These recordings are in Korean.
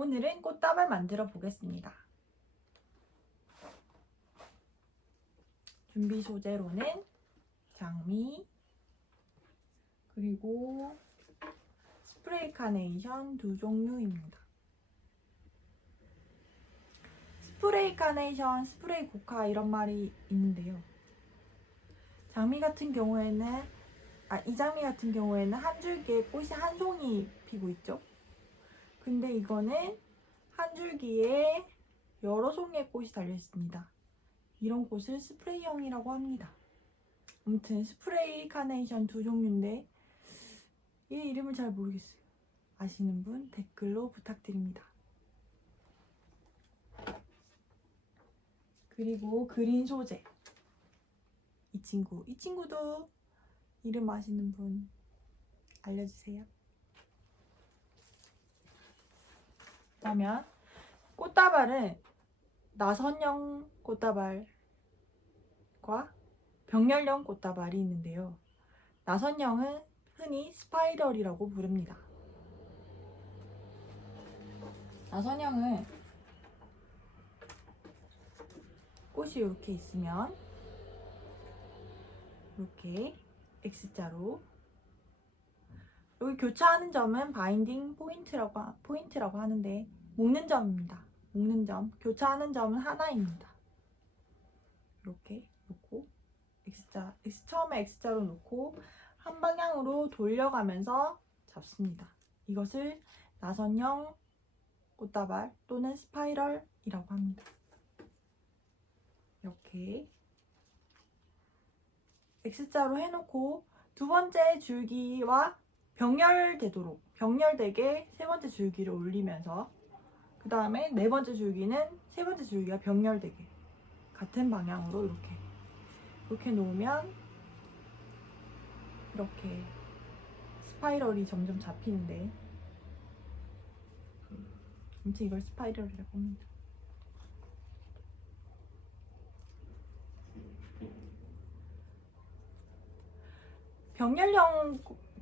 오늘은 꽃다발 만들어 보겠습니다. 준비 소재로는 장미, 그리고 스프레이 카네이션 2종류입니다. 스프레이 카네이션, 스프레이 고카 이런 말이 있는데요. 장미 같은 경우에는 이 장미 같은 경우에는 한 줄기에 꽃이 한 송이 피고 있죠. 근데 이거는 한 줄기에 여러 송이의 꽃이 달려 있습니다. 이런 꽃을 스프레이형이라고 합니다. 아무튼 스프레이 카네이션 2종류인데 얘 이름을 잘 모르겠어요. 아시는 분 댓글로 부탁드립니다. 그리고 그린 소재, 이 친구도 이름 아시는 분 알려주세요. 그러면 꽃다발은 나선형 꽃다발과 병렬형 꽃다발이 있는데요. 나선형은 흔히 스파이럴이라고 부릅니다. 나선형은 꽃이 이렇게 있으면 이렇게 X자로, 여기 교차하는 점은 바인딩 포인트라고 하는데 묶는 점입니다. 묶는 점, 교차하는 점은 하나입니다. 이렇게 놓고 처음에 X자로 놓고 한 방향으로 돌려가면서 잡습니다. 이것을 나선형 꽃다발 또는 스파이럴이라고 합니다. 이렇게 X자로 해놓고 두 번째 줄기와 병렬되게 세 번째 줄기를 올리면서, 그 다음에 네 번째 줄기는 세 번째 줄기가 병렬되게 같은 방향으로 이렇게 놓으면 이렇게 스파이럴이 점점 잡히는데, 아무튼 이걸 스파이럴이라고 합니다.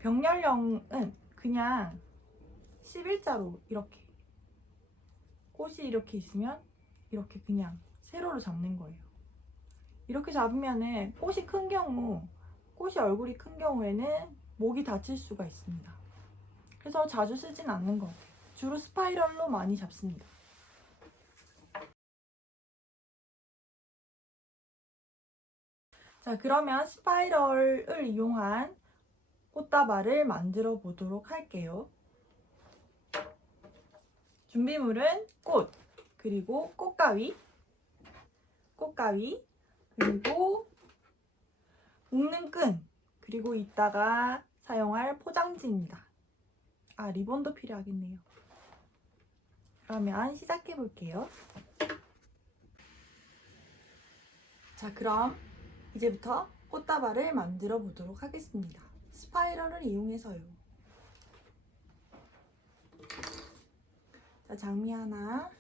병렬형은 그냥 11자로 이렇게 꽃이 이렇게 있으면 이렇게 그냥 세로로 잡는 거예요. 이렇게 잡으면은 꽃이 얼굴이 큰 경우에는 목이 다칠 수가 있습니다. 그래서 자주 쓰진 않는 것 같아요. 주로 스파이럴로 많이 잡습니다. 자, 그러면 스파이럴을 이용한 꽃다발을 만들어 보도록 할게요. 준비물은 꽃, 그리고 꽃가위, 그리고 묶는 끈, 그리고 이따가 사용할 포장지입니다. 리본도 필요하겠네요. 그러면 시작해 볼게요. 자, 그럼 이제부터 꽃다발을 만들어 보도록 하겠습니다. 스파이럴을 이용해서요. 자, 장미 하나,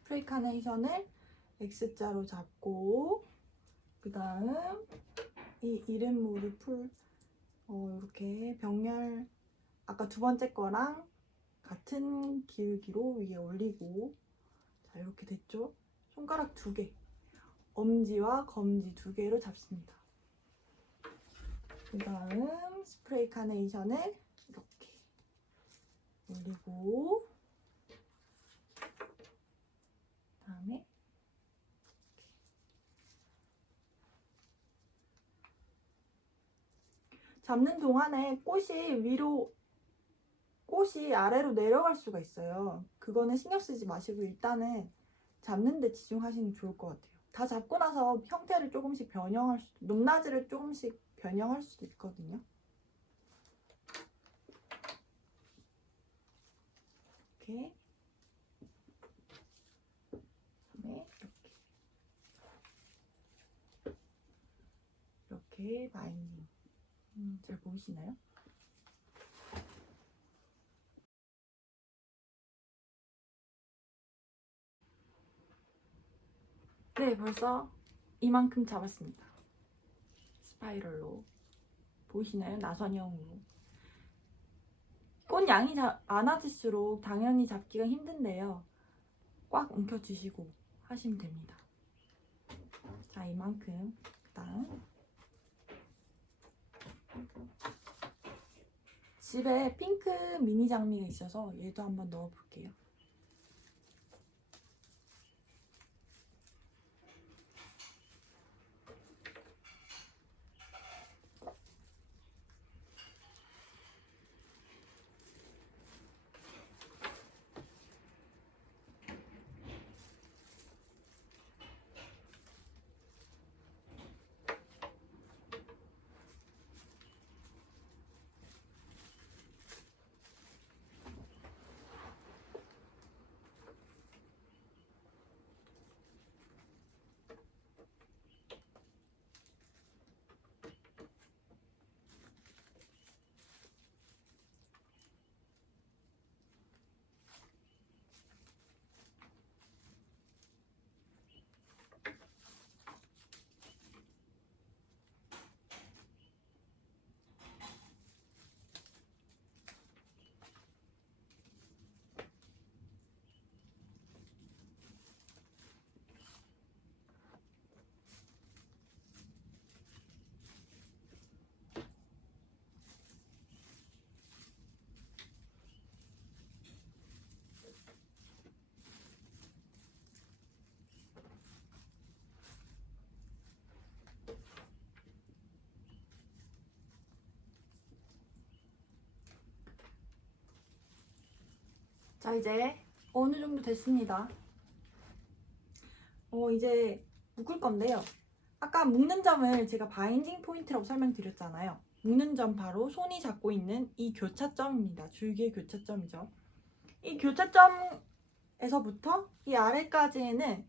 스프레이 카네이션을 X자로 잡고, 그 다음 이 이름모를 이렇게 병렬, 아까 두 번째 거랑 같은 기울기로 위에 올리고, 자, 이렇게 됐죠? 손가락 2개, 엄지와 검지 2개로 잡습니다. 그 다음 스프레이 카네이션을 이렇게 올리고, 그 다음에 잡는 동안에 꽃이 아래로 내려갈 수가 있어요. 그거는 신경 쓰지 마시고 일단은 잡는 데 집중하시면 좋을 것 같아요. 다 잡고 나서 형태를 조금씩 높낮이를 조금씩 변형할 수도 있거든요. 이렇게. 그다음에 이렇게 바인딩. 잘 보이시나요? 네, 벌써 이만큼 잡았습니다. 스파이럴로. 보이시나요? 나선형으로. 꽃 양이 많아질수록 당연히 잡기가 힘든데요. 꽉 움켜쥐시고 하시면 됩니다. 자, 이만큼. 그다음 집에 핑크 미니 장미가 있어서 얘도 한번 넣어볼게요. 자, 이제 어느 정도 됐습니다. 이제 묶을 건데요. 아까 묶는 점을 제가 바인딩 포인트라고 설명드렸잖아요. 묶는 점 바로 손이 잡고 있는 이 교차점입니다. 줄기의 교차점이죠. 이 교차점에서부터 이 아래까지는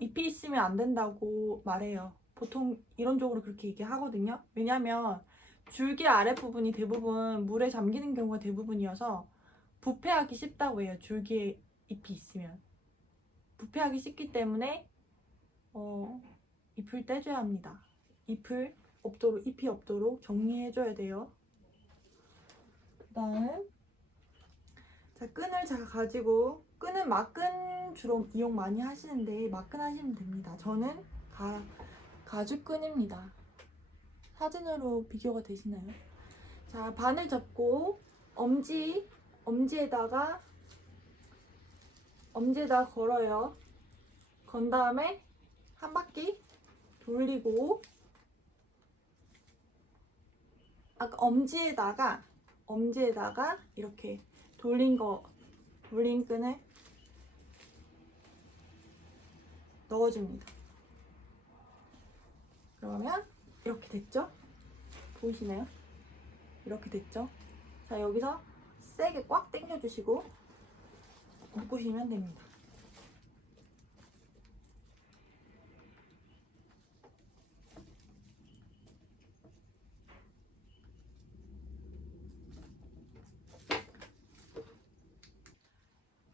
잎이 있으면 안 된다고 말해요. 보통 이론적으로 그렇게 얘기하거든요. 왜냐면 줄기 아랫부분이 대부분 물에 잠기는 경우가 대부분이어서 부패하기 쉽다고 해요. 줄기에 잎이 있으면. 부패하기 쉽기 때문에 잎을 떼줘야 합니다. 잎이 없도록 정리해줘야 돼요. 그 다음 자, 끈을 잘 가지고 끈은 막끈 주로 이용 많이 하시는데 막끈 하시면 됩니다. 저는 가죽끈입니다. 사진으로 비교가 되시나요? 자, 바늘 접고 엄지에다가 걸어요. 건 다음에 한 바퀴 돌리고 아까 엄지에다가 이렇게 돌린 끈을 넣어줍니다. 그러면 이렇게 됐죠? 보이시나요? 이렇게 됐죠? 자, 여기서 세게 꽉 당겨주시고 묶으시면 됩니다.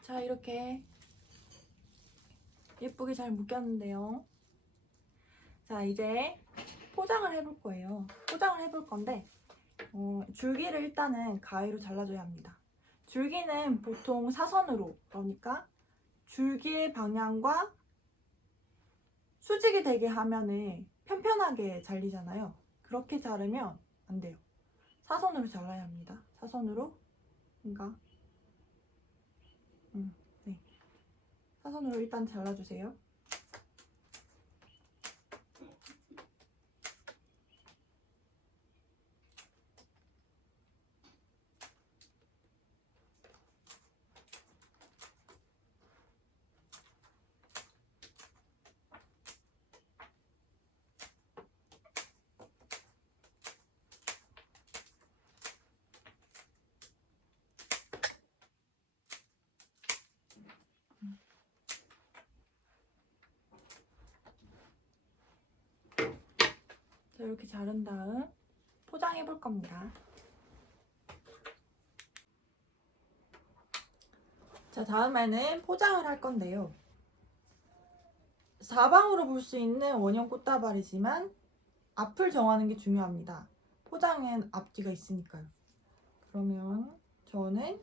자, 이렇게 예쁘게 잘 묶였는데요. 자, 이제 포장을 해볼 거예요. 포장을 해볼 건데 줄기를 일단은 가위로 잘라줘야 합니다. 줄기는 보통 사선으로, 그러니까 줄기의 방향과 수직이 되게 하면은 편편하게 잘리잖아요. 그렇게 자르면 안 돼요. 사선으로 잘라야 합니다. 사선으로, 그러니까 네. 사선으로 일단 잘라주세요. 자, 이렇게 자른 다음 포장해 볼 겁니다. 자, 다음에는 포장을 할 건데요. 사방으로 볼 수 있는 원형 꽃다발이지만 앞을 정하는 게 중요합니다. 포장엔 앞뒤가 있으니까요. 그러면 저는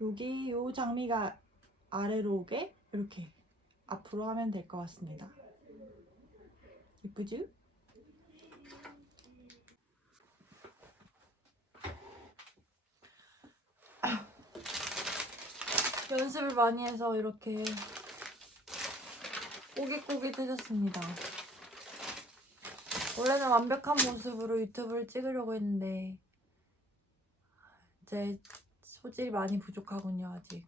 여기 요 장미가 아래로 오게 이렇게 앞으로 하면 될 것 같습니다. 예쁘죠? 연습을 많이 해서 이렇게 꼬깃꼬깃해졌습니다. 원래는 완벽한 모습으로 유튜브를 찍으려고 했는데 이제 소질이 많이 부족하군요. 아직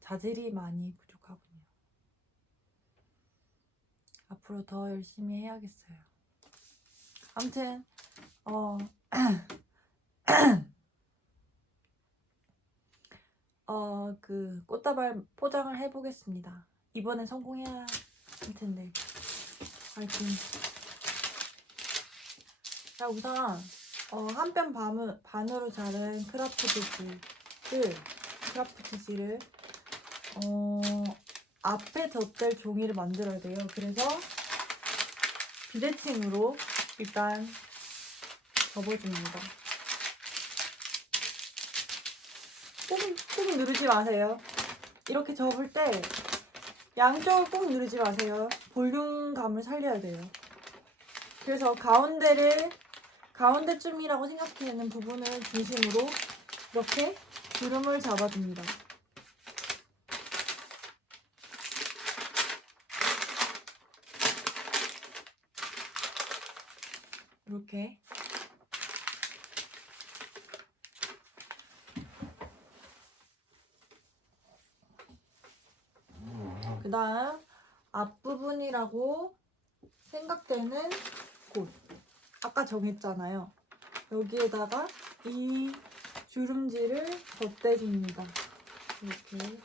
자질이 많이 부족하군요. 앞으로 더 열심히 해야겠어요. 아무튼 그 꽃다발 포장을 해보겠습니다. 이번엔 성공해야 할 텐데. 하여튼 자, 우선 한 뼘 반으로 자른 크라프트 지를 앞에 덧댈 종이를 만들어야 돼요. 그래서 비대칭으로 일단 접어줍니다. 꾹 누르지 마세요. 이렇게 접을 때 양쪽을 꾹 누르지 마세요. 볼륨감을 살려야 돼요. 그래서 가운데쯤이라고 생각되는 부분을 중심으로 이렇게 주름을 잡아줍니다. 이렇게. 그 다음 앞부분이라고 생각되는 곳 아까 정했잖아요. 여기에다가 이 주름지를 덧대줍니다. 이렇게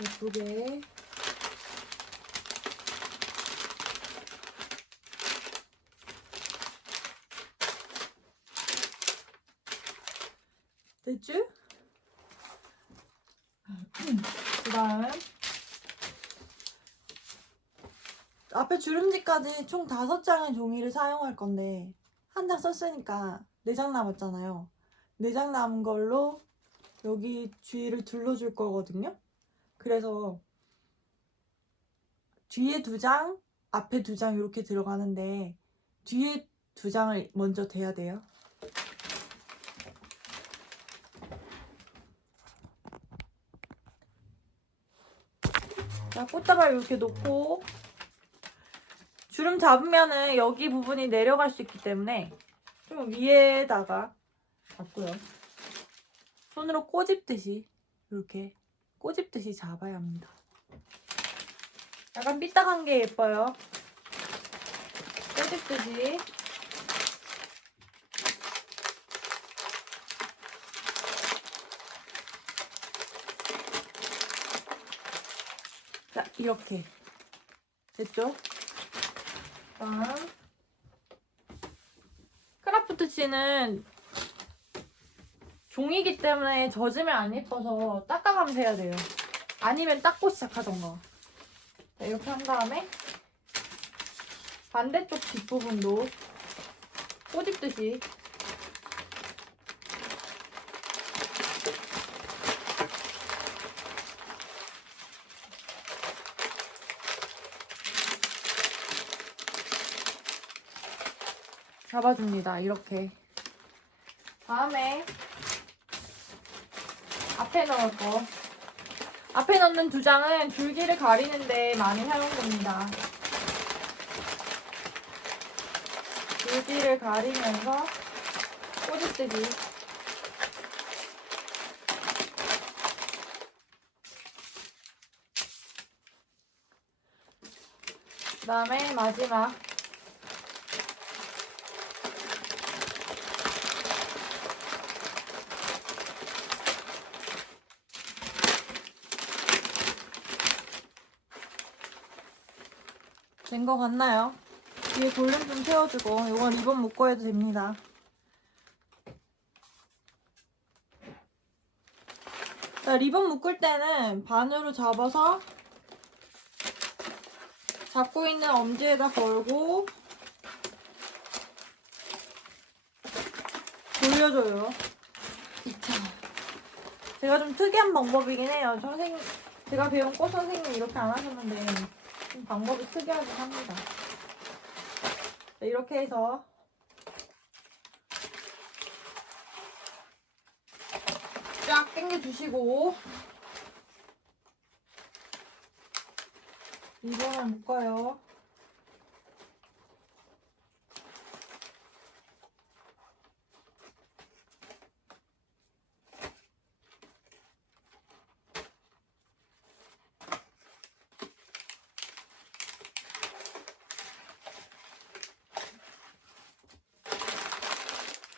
예쁘게. 됐죠? 그 다음 앞에 주름지까지 총 5장의 종이를 사용할 건데 한 장 썼으니까 4장 남았잖아요. 4장 남은 걸로 여기 주위를 둘러줄 거거든요. 그래서 뒤에 2장, 앞에 2장 이렇게 들어가는데 뒤에 2장을 먼저 대야 돼요. 자, 꽃다발 이렇게 놓고 주름 잡으면은 여기 부분이 내려갈 수 있기 때문에 좀 위에다가 잡고요. 손으로 꼬집듯이 이렇게 꼬집듯이 잡아야 합니다. 약간 삐딱한 게 예뻐요. 꼬집듯이. 자, 이렇게 됐죠? 다음 크라프트 치는 종이기 때문에 젖으면 안 예뻐서 닦아가면서 해야 돼요. 아니면 닦고 시작하던가. 자, 이렇게 한 다음에 반대쪽 뒷부분도 꼬집듯이 잡아줍니다. 이렇게. 다음에 앞에 넣을 거. 앞에 넣는 2장은 줄기를 가리는데 많이 사용됩니다. 줄기를 가리면서 꼬집듯이. 그 다음에 마지막 된 거 같나요? 뒤에 볼륨 좀 채워주고 이건 리본 묶어 해도 됩니다. 자, 리본 묶을 때는 반으로 잡아서 잡고 있는 엄지에다 걸고 돌려줘요. 2차. 제가 좀 특이한 방법이긴 해요. 제가 배운 꽃 선생님이 이렇게 안 하셨는데 좀 방법이 특이하긴 합니다. 자, 이렇게 해서 쫙 당겨주시고 리본을 묶어요.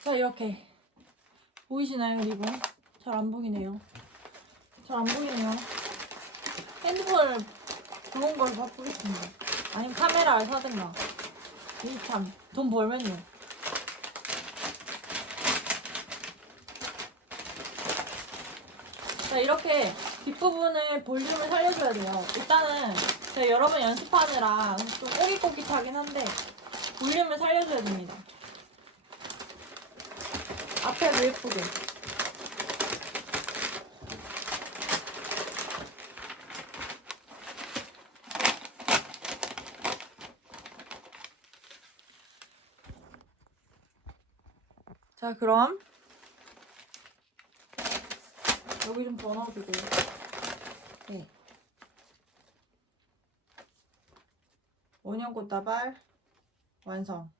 자, 이렇게 보이시나요, 리본? 잘 안 보이네요. 잘 안 보이네요. 핸드폰을 좋은 걸 바꾸겠습니다. 아니면 카메라를 사든가. 이 참, 돈 벌면요. 자, 이렇게 뒷부분을 볼륨을 살려줘야 돼요. 일단은 제가 여러 번 연습하느라 좀 꼬깃꼬깃하긴 한데 볼륨을 살려줘야 됩니다. 앞에도 예쁘게. 자, 그럼 여기 좀 더 넣어주고. 네. 원형꽃다발 완성.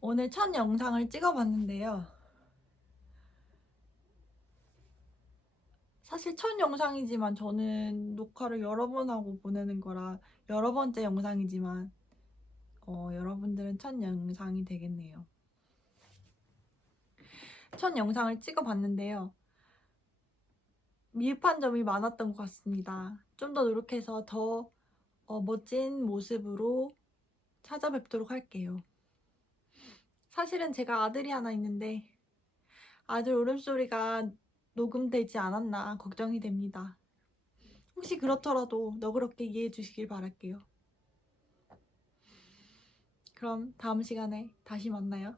오늘 첫 영상을 찍어봤는데요. 사실 첫 영상이지만 저는 녹화를 여러 번 하고 보내는 거라 여러 번째 영상이지만 여러분들은 첫 영상이 되겠네요. 첫 영상을 찍어봤는데요. 미흡한 점이 많았던 것 같습니다. 좀 더 노력해서 더 멋진 모습으로 찾아뵙도록 할게요. 사실은 제가 아들이 하나 있는데 아들 울음소리가 녹음되지 않았나 걱정이 됩니다. 혹시 그렇더라도 너그럽게 이해해 주시길 바랄게요. 그럼 다음 시간에 다시 만나요.